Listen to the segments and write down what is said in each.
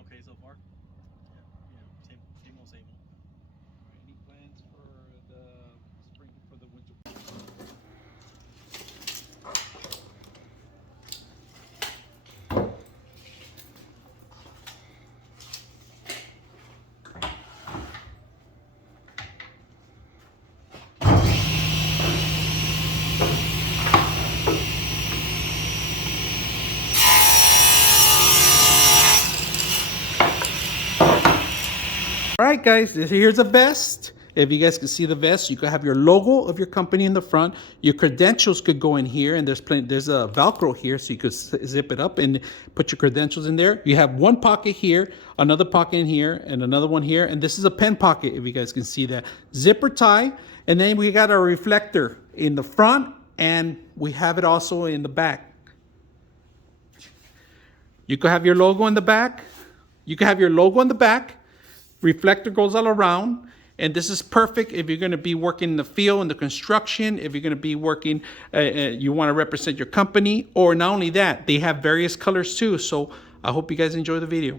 okay so far. Yeah, same old, same old. Any plans for the spring, for the winter? All right, guys, here's a vest. If you guys can see the vest, you could have your logo of your company in the front. Your credentials could go in here, and there's a Velcro here, so you could zip it up and put your credentials in there. You have one pocket here, another pocket in here, and another one here. And this is a pen pocket, if you guys can see that. Zipper tie, and then we got our reflector in the front, and we have it also in the back. You could have your logo in the back. You could have your logo in the back. Reflector goes all around, and this is perfect if you're going to be working in the field, in the construction, if you're going to be working, you want to represent your company, or not only that, they have various colors too. So I hope you guys enjoy the video.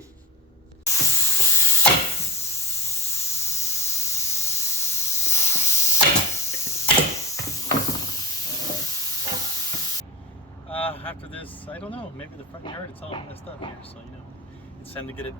After this, I don't know, maybe the front yard, it's all messed up here, so it's time to get it